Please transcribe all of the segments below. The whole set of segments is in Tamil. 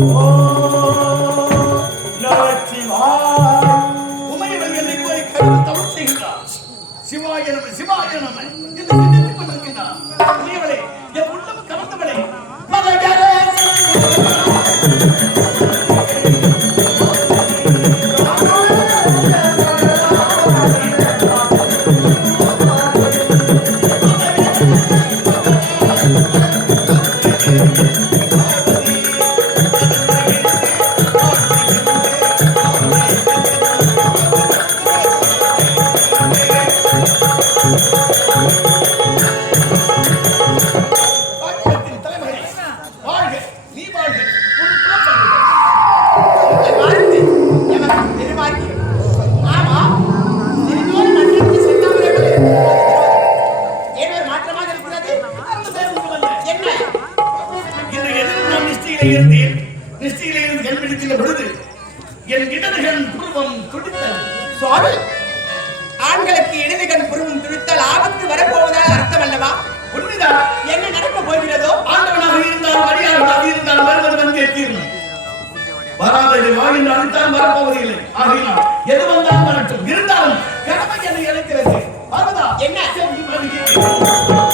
Oh. வராதது வாழ்கின்ற அழுத்தான் வரப்போவதில்லை. ஆகினால் எது வந்தாலும் வரட்டும். இருந்தாலும் கடமை என்னை? அழைக்கிறது வருவதா என்ன? சென்று வருகிறேன்.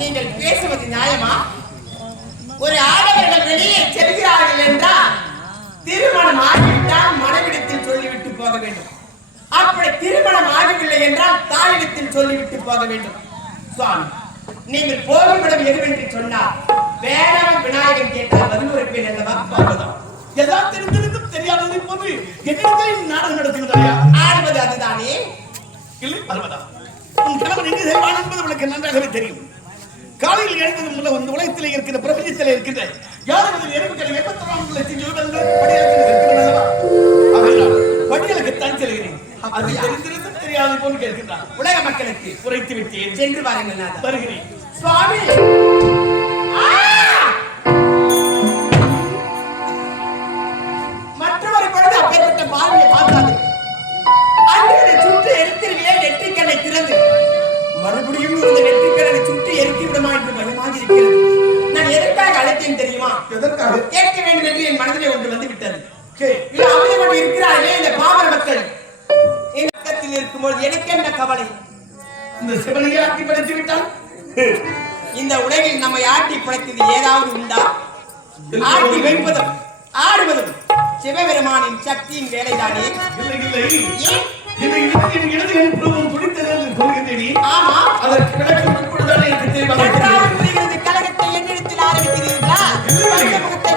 நீங்கள் பேசுவது நியாயமா? ஒரு ஆடவர்கள் வெளியே செல்கிறார்கள் என்றால் திருமணம் ஆகிவிட்டால் மனைவிடத்தில் சொல்லிவிட்டு போக வேண்டும். அப்படி திருமணம் ஆகவில்லை என்றால் தாயிடத்தில் சொல்லிவிட்டு போக வேண்டும். சுவாமி நீங்கள் போகும் இடம் எதுவென்று சொன்னார் வேறவன் விநாயகன் கேட்டால் பதிலுரைப்பேன் அல்லவா? பார்வதா எல்லாம் தெரிந்திருந்தும் தெரியாததை போது என்னிடத்தில் நாடகம் நடத்துகிறாயா? ஆடுவது அதுதானே? இல்லை பார்வதா உன் கணவன் எங்கு செய்வான் என்பது உனக்கு நன்றாகவே தெரியும். காலையில் எழுந்தது முதல் இந்த உலகத்திலே இருக்கிற பிரபஞ்சத்திலே இருக்கின்ற யாரும் எறும்புகள் எண்பத்தொன்னாம் லட்சம் ஆகையால் படியலுக்குத்தான் செல்கிறேன். அது தெரிந்திருந்தும் தெரியாது போன்று கேட்கின்றான். உலக மக்களுக்கு உரைத்து விட்டேன். சென்று வாருங்கள். வருகிறேன். சுவாமி! மறுபடியும் இந்த நெற்றிக்கண்ணை சுற்றி எரித்து விடுமா என்று பயமாக இருக்கிறது. நான் எதற்காக அழைத்தேன் தெரியுமா? எதற்காக? கேட்க வேண்டும் என்று என் மனதிலே ஒன்று வந்து விட்டது அவரை கொண்டு இருக்கிறார்களே இந்த பாமர மக்கள். இந்த பக்கத்தில் இருக்கும்போது எனக்கு என்ன கவலை? இந்த சிவனையை ஆட்டி படைத்து விட்டால்? இந்த உலகில் நம்மை ஆட்டி படைத்தது ஏதாவது உண்டா? ஆட்டி வைப்பதும் ஆடுவதும் சிவபெருமானின் சக்தியின் வேலைதானே? இல்லை இல்லை. ஆமா. அதற்கு விளக்கம் எனக்கு கழகத்தை என்னிடத்தில் ஆரம்பிக்கிறீர்களா?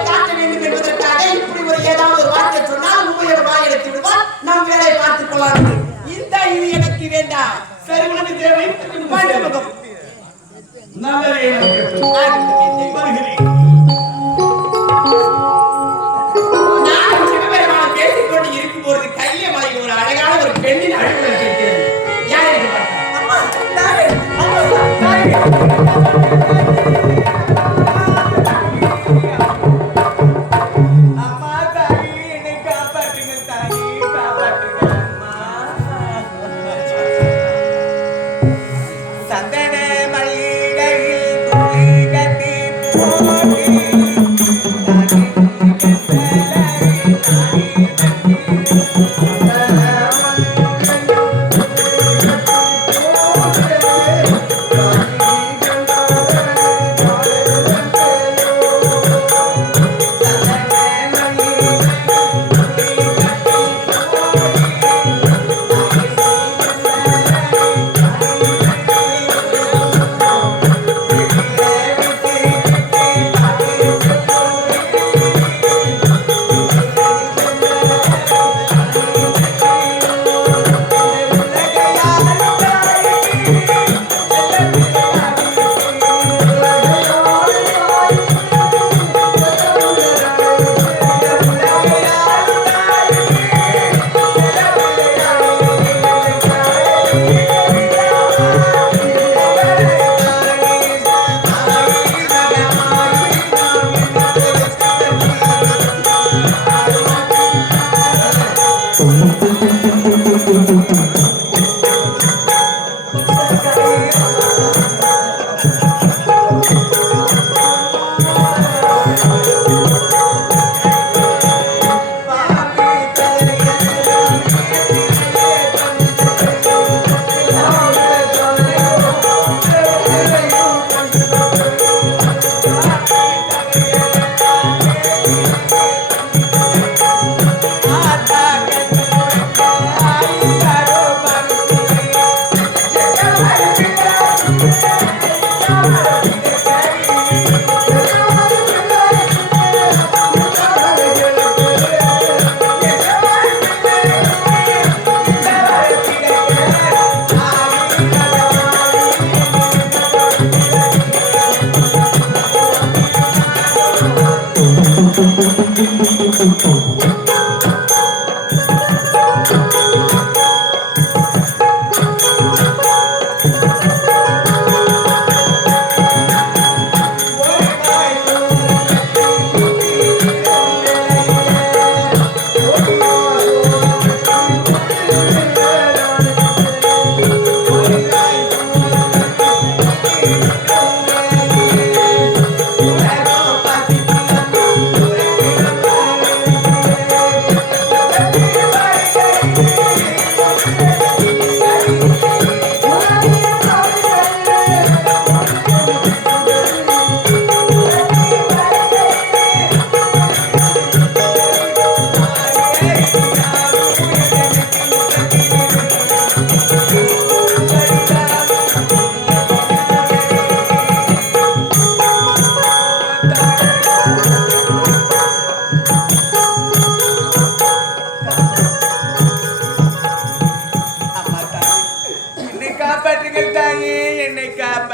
காட்ட வேண்டும் என்பதற்காக இப்படி ஒரு ஏதாவது ஒரு வார்த்தை சொன்னால் உமையோட வாய் எடுத்து விடுவார். நம் வேலையை பார்த்துக் கொள்ளலாம். இந்த இது எனக்கு வேண்டாம். சரி உனக்கு தேவை. பஞ்சமுகம் நல்லதே. வருகிறேன் நான் சிவபெருமான் பேசிக்கொண்டு இருக்கும்போது கைய மலையில் ஒரு அழகான ஒரு பெண்ணின் அழுகுரல் ハハハハハ!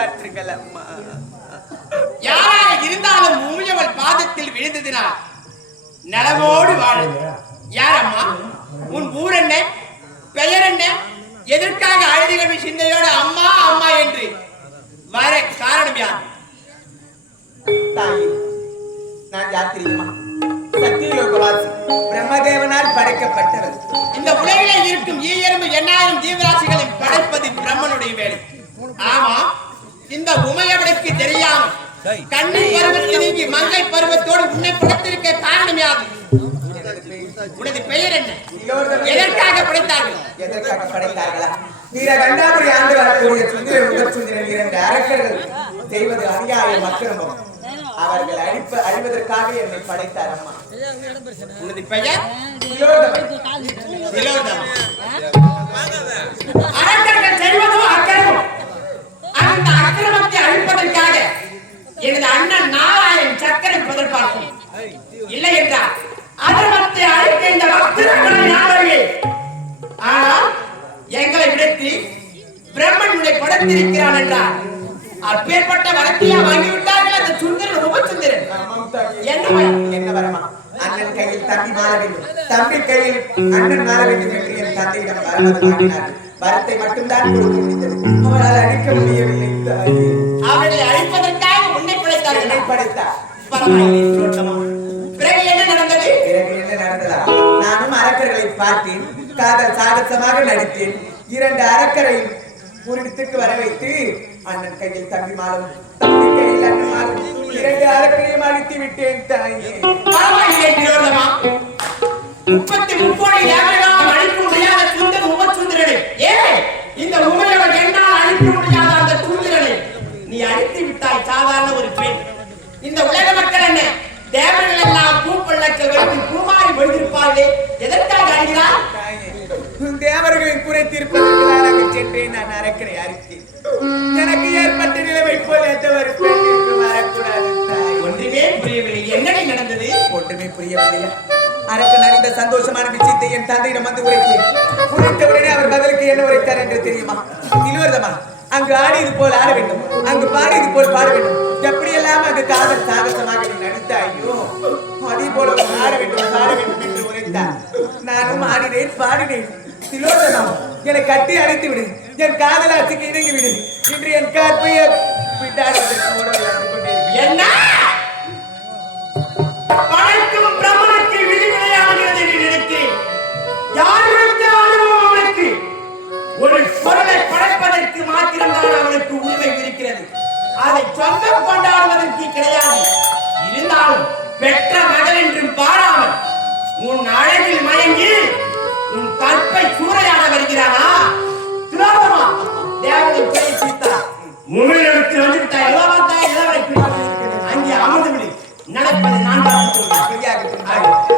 காப்பாற்றுங்கள் அம்மா யாராக இருந்தாலும் மூயவள் பாதத்தில் விழுந்ததினால் நலமோடு வாழ. யார் அம்மா உன் ஊர் என்ன பெயர் என்ன எதற்காக அழுதுகவி சிந்தையோடு அம்மா அம்மா என்று? வர காரணம் யார்? தாயே நான் யார் தெரியுமா சத்தியலோகவாசி பிரம்மதேவனால் படைக்கப்பட்டவர். இந்த உலகிலே இருக்கும் ஈயரும்பு எண்ணாயிரம் ஜீவராசிகளை படைப்பது பிரம்மனுடைய வேலை. ஆமா இந்த உமையவனுக்கு தெரியாமல் கண்ணி பருவத்தில் நீங்கி மங்கை பருவத்தோடு உன்னை படைத்திருக்க காரணம் யாது உனது பெயர் என்ன? எதற்காக படைத்தார்கள்? எதற்காக படைத்தார்களா? வீர கண்டாபுரி ஆண்டு வரக்கூடிய சுந்தர முதற்சுந்தரன் இரண்டு அரக்கர்கள் செய்வது அநியாயம் அக்கிரமம் அவர்கள் அழிப்ப அழிவதற்காக என்னை படைத்தார் அம்மா. உனது பெயர். அரக்கர்கள் அக்கிரமம் அந்த அக்கிரமத்தை அழிப்பதற்காக எனது அண்ணன் நாராயண் சக்கரை புதற்பார்க்கும் இல்லை என்றால் அதர்மத்தை அழைக்க இந்த வக்திரங்களை யாவருமே ஆனால் எங்களை விடுத்து பிரம்மனுடைய படத்திருக்கிறான் என்றார் அப்பேற்பட்ட வரத்தியா வாங்கிவிட்டார்கள் அந்த சுந்தரன் உபசுந்தரன்? ஆமாம் என்ன என்ன வரமா? அண்ணன் கையில் தம்பி மாற வேண்டும். தம்பி கையில் அண்ணன் மாற வேண்டும் என்று என் தந்தையிடம் வரவது வாங்கினார் வரத்தை மட்டும்தான் கொடுக்கும். படைத்தார் பரவாயில்லை சொல்லமா பிறகு என்ன நடந்தது? பிறகு என்ன நடந்ததா? நானும் அரக்கர்களை பார்த்தேன். காதல் சாகசமாக நடித்தேன். இரண்டு அரக்கரையும் ஒரு இடத்துக்கு வர வைத்து அண்ணன் கையில் தம்பி மாலும் தம்பி கையில் அண்ணன் மாலும் இரண்டு அரக்கனையும் அடித்து விட்டேன் தாயே. புரியவில்லையா அரக்கன் நடந்த சந்தோஷமான விஷயத்தை என் தந்தையிடம் வந்து உரைத்தேன் உரைத்த உடனே அவர் பதிலுக்கு என்ன உரைத்தார் என்று தெரியுமா? இழுவர்தமா அங்கு ஆடியது போல் ஆட வேண்டும். அங்கு பாடியது போல் பாட வேண்டும். எப்படியெல்லாம் அங்கு காதல் சாகசமாக நீ நடித்தாயோ அதே போல ஆட வேண்டும் பாட வேண்டும் என்று உரைத்தார். நானும் ஆடினேன் பாடினேன். திலோதனம் என்னை கட்டி அடைத்து விடு. என் காதலாட்சிக்கு இணங்கி விடு. இன்று என் காற்பையை விட்டாடுவதற்கு ஓட என்ன? அவனுக்கு உரிமை இருக்கிறது. அதை சொந்தம் கொண்டாடுவதற்கு கிடையாது. இருந்தாலும் பெற்ற மகள் என்றும் பாராமல் உன் அழகில் மயங்கி உன் கற்பை சூறையாட வருகிறானா? துரோகமா தேவனை பேசித்தார் உமையிடத்தில் வந்து விட்டாய், எல்லாம் பார்த்தாய், எல்லாம் வரை பிடித்து அங்கே அமர்ந்து விடு நடப்பதை நான் பார்த்துக் கொள்கிறேன்.